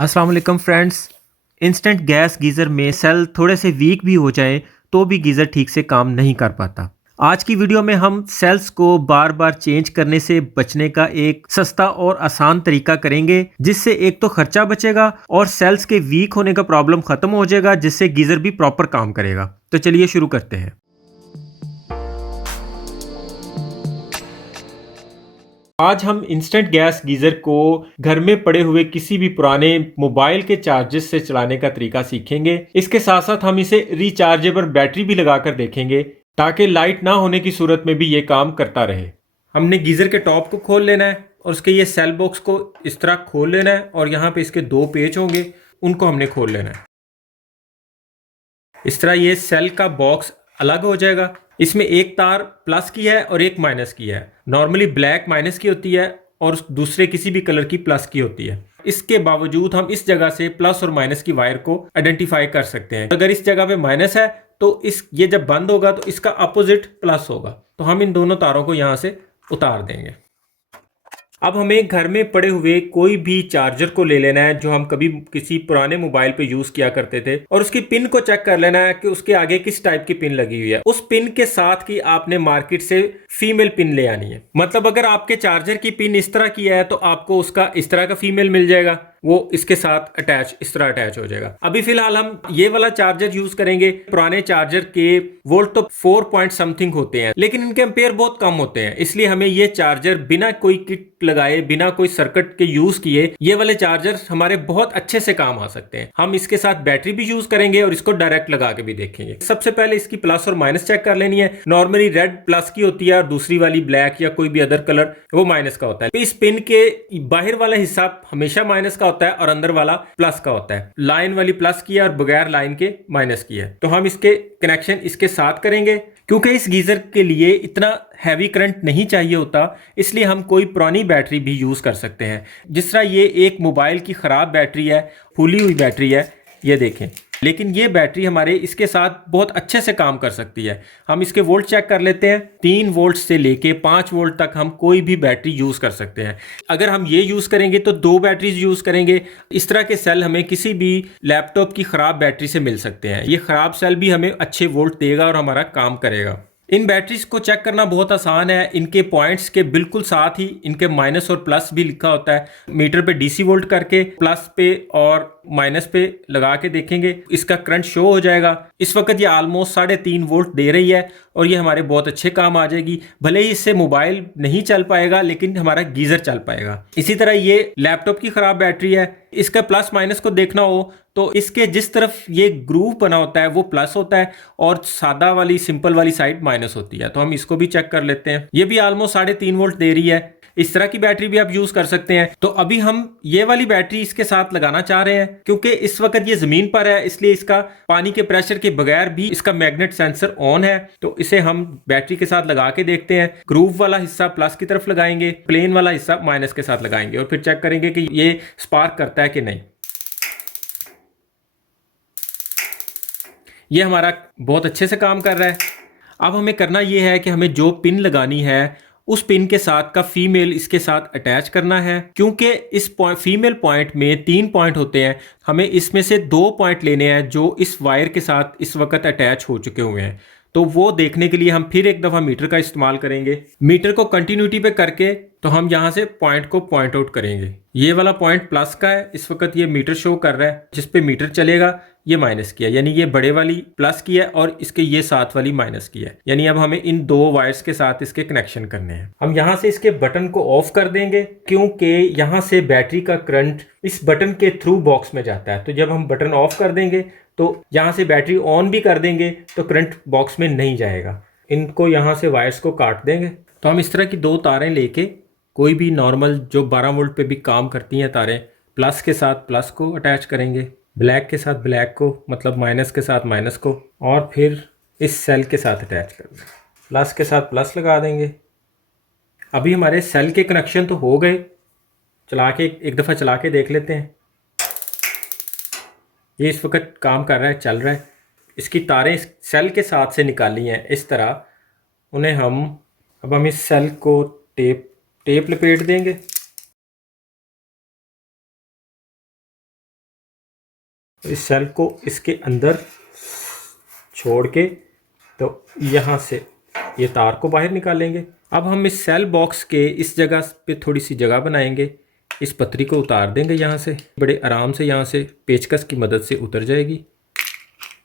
अस्सलाम वालेकुम friends. Instant gas geyser में सेल थोड़े से वीक भी हो जाए तो भी गीज़र ठीक से काम नहीं कर पाता। आज की वीडियो में हम सेल्स को बार बार चेंज करने से बचने का एक सस्ता और आसान तरीका करेंगे, जिससे एक तो खर्चा बचेगा और सेल्स के वीक होने का प्रॉब्लम ख़त्म हो जाएगा, जिससे गीज़र भी प्रॉपर काम करेगा। तो चलिए शुरू करते हैं। आज हम इंस्टेंट गैस गीज़र को घर में पड़े हुए किसी भी पुराने मोबाइल के चार्जेस से चलाने का तरीका सीखेंगे। इसके साथ साथ हम इसे रिचार्जेबल बैटरी भी लगाकर देखेंगे, ताकि लाइट ना होने की सूरत में भी ये काम करता रहे। हमने गीज़र के टॉप को खोल लेना है और उसके ये सेल बॉक्स को इस तरह खोल लेना है और यहाँ पे इसके दो पेच होंगे, उनको हमने खोल लेना है। इस तरह ये सेल का बॉक्स अलग हो जाएगा। इसमें एक तार प्लस की है और एक माइनस की है। नॉर्मली ब्लैक माइनस की होती है और दूसरे किसी भी कलर की प्लस की होती है। इसके बावजूद हम इस जगह से प्लस और माइनस की वायर को आइडेंटिफाई कर सकते हैं। अगर इस जगह पे माइनस है तो ये जब बंद होगा तो इसका अपोजिट प्लस होगा। तो हम इन दोनों तारों को यहां से उतार देंगे। अब हमें घर में पड़े हुए कोई भी चार्जर को ले लेना है जो हम कभी किसी पुराने मोबाइल पे यूज किया करते थे, और उसकी पिन को चेक कर लेना है कि उसके आगे किस टाइप की पिन लगी हुई है। उस पिन के साथ की आपने मार्केट से फीमेल पिन ले आनी है। मतलब अगर आपके चार्जर की पिन इस तरह की है तो आपको उसका इस तरह का फीमेल मिल जाएगा, वो इसके साथ अटैच इस तरह अटैच हो जाएगा। अभी फिलहाल हम ये वाला चार्जर यूज करेंगे। पुराने चार्जर के वोल्ट तो 4 पॉइंट समथिंग होते हैं, लेकिन इनके एम्पेयर बहुत कम होते हैं। इसलिए हमें ये चार्जर बिना कोई किट लगाए, बिना कोई सर्किट के यूज किए, ये वाले चार्जर हमारे बहुत अच्छे से काम आ सकते हैं। हम इसके साथ बैटरी भी यूज करेंगे और इसको डायरेक्ट लगा के भी देखेंगे। सबसे पहले इसकी प्लस और माइनस चेक कर लेनी है। नॉर्मली रेड प्लस की होती है और दूसरी वाली ब्लैक या कोई भी अदर कलर वो माइनस का होता है। इस पिन के बाहर वाला हिस्सा हमेशा माइनस का होता है और अंदर वाला प्लस का होता है। लाइन वाली प्लस की है और बगैर लाइन के माइनस की है। तो हम इसके कनेक्शन इसके साथ करेंगे। क्योंकि इस गीजर के लिए इतना हैवी करंट नहीं चाहिए होता, इसलिए हम कोई पुरानी बैटरी भी यूज कर सकते हैं। जिस तरह ये एक मोबाइल की खराब बैटरी है, फूली हुई बैटरी है, ये देखें, लेकिन ये बैटरी हमारे इसके साथ बहुत अच्छे से काम कर सकती है। हम इसके वोल्ट चेक कर लेते हैं। 3 वोल्ट से लेके 5 वोल्ट तक हम कोई भी बैटरी यूज कर सकते हैं। अगर हम ये यूज करेंगे तो 2 बैटरीज यूज करेंगे। इस तरह के सेल हमें किसी भी लैपटॉप की खराब बैटरी से मिल सकते हैं। ये खराब सेल भी हमें अच्छे वोल्ट देगा और हमारा काम करेगा। इन बैटरीज को चेक करना बहुत आसान है। इनके पॉइंट्स के बिल्कुल साथ ही इनके माइनस और प्लस भी लिखा होता है। मीटर पे डीसी वोल्ट करके प्लस पे और माइनस पे लगा के देखेंगे, इसका करंट शो हो जाएगा। इस वक्त ये ऑलमोस्ट 3.5 वोल्ट दे रही है और ये हमारे बहुत अच्छे काम आ जाएगी। भले ही इससे मोबाइल नहीं चल पाएगा, लेकिन हमारा गीजर चल पाएगा। इसी तरह ये लैपटॉप की खराब बैटरी है। इसका प्लस माइनस को देखना हो तो इसके जिस तरफ ये ग्रूव बना होता है वो प्लस होता है और सादा वाली सिंपल वाली साइड माइनस होती है। तो हम इसको भी चेक कर लेते हैं। ये भी ऑलमोस्ट 3.5 वोल्ट दे रही है। इस तरह की बैटरी भी आप यूज कर सकते हैं। तो अभी हम ये वाली बैटरी इसके साथ लगाना चाह रहे हैं। क्योंकि इस वक्त ये जमीन पर है, इसलिए इसका पानी के प्रेशर के बगैर भी इसका मैग्नेट सेंसर ऑन है। तो इसे हम बैटरी के साथ लगा के देखते हैं। ग्रूव वाला हिस्सा प्लस की तरफ लगाएंगे, प्लेन वाला हिस्सा माइनस के साथ लगाएंगे और फिर चेक करेंगे कि ये स्पार्क करता है कि नहीं। ये हमारा बहुत अच्छे से काम कर रहा है। अब हमें करना ये है कि हमें जो पिन लगानी है उस पिन के साथ का फीमेल इसके साथ अटैच करना है। क्योंकि इस फीमेल पॉइंट में 3 पॉइंट होते हैं, हमें इसमें से 2 पॉइंट लेने हैं जो इस वायर के साथ इस वक्त अटैच हो चुके हुए हैं। तो वो देखने के लिए हम फिर एक दफ़ा मीटर का इस्तेमाल करेंगे। मीटर को कंटिन्यूटी पे करके तो हम यहाँ से पॉइंट को पॉइंट आउट करेंगे। ये वाला पॉइंट प्लस का है, इस वक्त ये मीटर शो कर रहा है। जिस पे मीटर चलेगा ये माइनस की है, यानी ये बड़े वाली प्लस की है और इसके ये साथ वाली माइनस की है। यानी अब हमें इन 2 वायर्स के साथ इसके कनेक्शन करने हैं। हम यहाँ से इसके बटन को ऑफ कर देंगे, क्योंकि यहाँ से बैटरी का करंट इस बटन के थ्रू बॉक्स में जाता है। तो जब हम बटन ऑफ कर देंगे तो यहाँ से बैटरी ऑन भी कर देंगे तो करंट बॉक्स में नहीं जाएगा। इनको यहाँ से वायर्स को काट देंगे। तो हम इस तरह की 2 तारें लेके कोई भी नॉर्मल जो 12 वोल्ट पे भी काम करती हैं तारें, प्लस के साथ प्लस को अटैच करेंगे, ब्लैक के साथ ब्लैक को, मतलब माइनस के साथ माइनस को, और फिर इस सेल के साथ अटैच कर देंगे। प्लस के साथ प्लस लगा देंगे। अभी हमारे सेल के कनेक्शन तो हो गए। चला के एक दफ़ा चला के देख लेते हैं। ये इस वक्त काम कर रहा है, चल रहा है। इसकी तारें इस सेल के साथ से निकाली हैं इस तरह। उन्हें अब हम इस सेल को टेप लपेट देंगे। इस सेल को इसके अंदर छोड़ के तो यहाँ से ये तार को बाहर निकालेंगे। अब हम इस सेल बॉक्स के इस जगह पे थोड़ी सी जगह बनाएंगे, इस पतरी को उतार देंगे यहाँ से, बड़े आराम से यहाँ से पेचकस की मदद से उतर जाएगी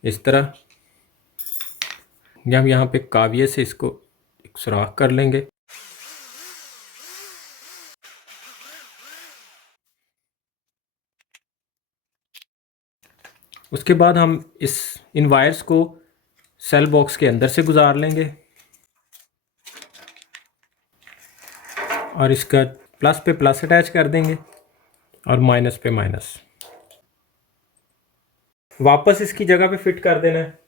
इस तरह। हम यहाँ पे काविये से इसको एक सुराख कर लेंगे। उसके बाद हम इन वायर्स को सेल बॉक्स के अंदर से गुजार लेंगे और इसका प्लस पे प्लस अटैच कर देंगे और माइनस पे माइनस। वापस इसकी जगह पे फिट कर देना है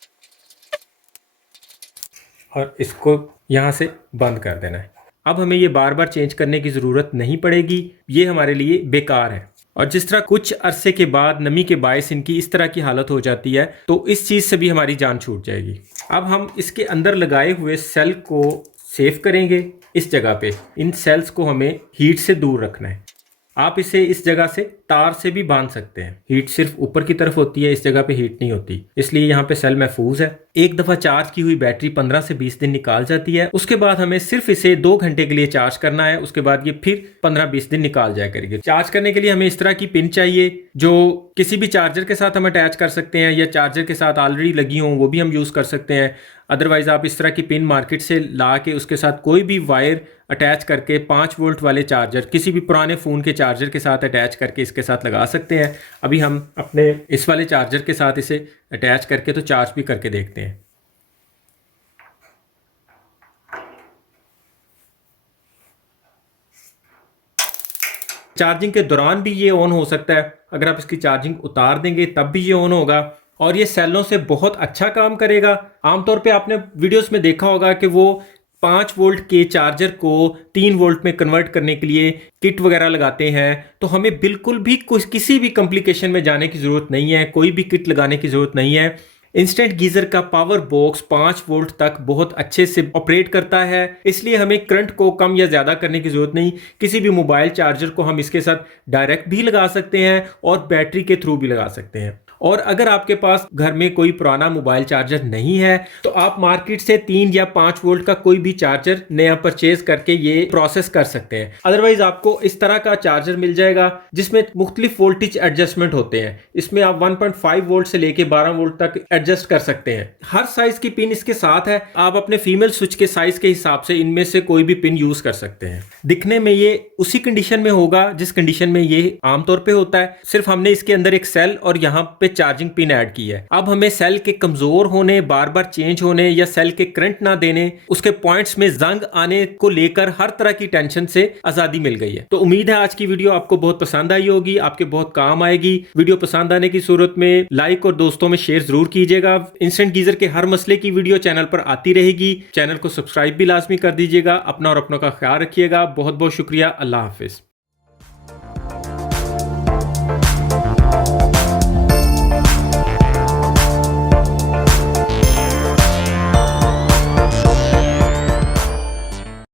और इसको यहाँ से बंद कर देना है। अब हमें ये बार बार चेंज करने की ज़रूरत नहीं पड़ेगी, ये हमारे लिए बेकार है। और जिस तरह कुछ अरसे के बाद नमी के बायस इनकी इस तरह की हालत हो जाती है, तो इस चीज़ से भी हमारी जान छूट जाएगी। अब हम इसके अंदर लगाए हुए सेल को सेव करेंगे इस जगह पे। इन सेल्स को हमें हीट से दूर रखना है। आप इसे इस जगह से तार से भी बांध सकते हैं। हीट सिर्फ ऊपर की तरफ होती है, इस जगह पे हीट नहीं होती, इसलिए यहाँ पे सेल महफूज है। एक दफ़ा चार्ज की हुई बैटरी 15 से 20 दिन निकाल जाती है। उसके बाद हमें सिर्फ इसे 2 घंटे के लिए चार्ज करना है। उसके बाद ये फिर 15-20 दिन निकाल जाया करेगी। चार्ज करने के लिए हमें इस तरह की पिन चाहिए जो किसी भी चार्जर के साथ हम अटैच कर सकते हैं, या चार्जर के साथ ऑलरेडी लगी हों वो भी हम यूज़ कर सकते हैं। अदरवाइज़ आप इस तरह की पिन मार्केट से ला के उसके साथ कोई भी वायर अटैच करके 5 वोल्ट वाले चार्जर किसी भी पुराने फ़ोन के चार्जर के साथ अटैच करके इसके साथ लगा सकते हैं। अभी हम अपने इस वाले चार्जर के साथ इसे अटैच करके तो चार्ज भी करके देखते हैं। चार्जिंग के दौरान भी ये ऑन हो सकता है, अगर आप इसकी चार्जिंग उतार देंगे तब भी ये ऑन होगा और ये सेलों से बहुत अच्छा काम करेगा। आमतौर पे आपने वीडियोस में देखा होगा कि वो 5 वोल्ट के चार्जर को 3 वोल्ट में कन्वर्ट करने के लिए किट वगैरह लगाते हैं। तो हमें बिल्कुल भी किसी भी कॉम्प्लिकेशन में जाने की ज़रूरत नहीं है, कोई भी किट लगाने की ज़रूरत नहीं है। इंस्टेंट गीज़र का पावर बॉक्स 5 वोल्ट तक बहुत अच्छे से ऑपरेट करता है, इसलिए हमें करंट को कम या ज़्यादा करने की ज़रूरत नहीं। किसी भी मोबाइल चार्जर को हम इसके साथ डायरेक्ट भी लगा सकते हैं और बैटरी के थ्रू भी लगा सकते हैं। और अगर आपके पास घर में कोई पुराना मोबाइल चार्जर नहीं है तो आप मार्केट से 3 या 5 वोल्ट का कोई भी चार्जर नया परचेज करके ये प्रोसेस कर सकते हैं। अदरवाइज आपको इस तरह का चार्जर मिल जाएगा जिसमें मुख्तलिफ वोल्टेज एडजस्टमेंट होते हैं। इसमें आप 1.5 वोल्ट से लेके 12 वोल्ट तक एडजस्ट कर सकते हैं। हर साइज की पिन इसके साथ है। आप अपने फीमेल स्विच के साइज के हिसाब से इनमें से कोई भी पिन यूज कर सकते हैं। दिखने में ये उसी कंडीशन में होगा जिस कंडीशन में ये आमतौर पे होता है, सिर्फ हमने इसके अंदर एक सेल और यहाँ पे चार्जिंग पिन ऐड की है। अब हमें सेल के कमजोर होने, बार बार चेंज होने या सेल के करंट ना देने, उसके पॉइंट्स में जंग आने को लेकर हर तरह की टेंशन से आजादी मिल गई है। तो उम्मीद है आज की वीडियो आपको बहुत पसंद आई होगी, आपके बहुत काम आएगी। वीडियो पसंद आने की सूरत में लाइक और दोस्तों में शेयर जरूर कीजिएगा। इंस्टेंट गीजर के हर मसले की वीडियो चैनल पर आती रहेगी। चैनल को सब्सक्राइब भी लाजमी कर दीजिएगा। अपना और अपनों का ख्याल रखिएगा। बहुत बहुत शुक्रिया। अल्लाह हाफिज।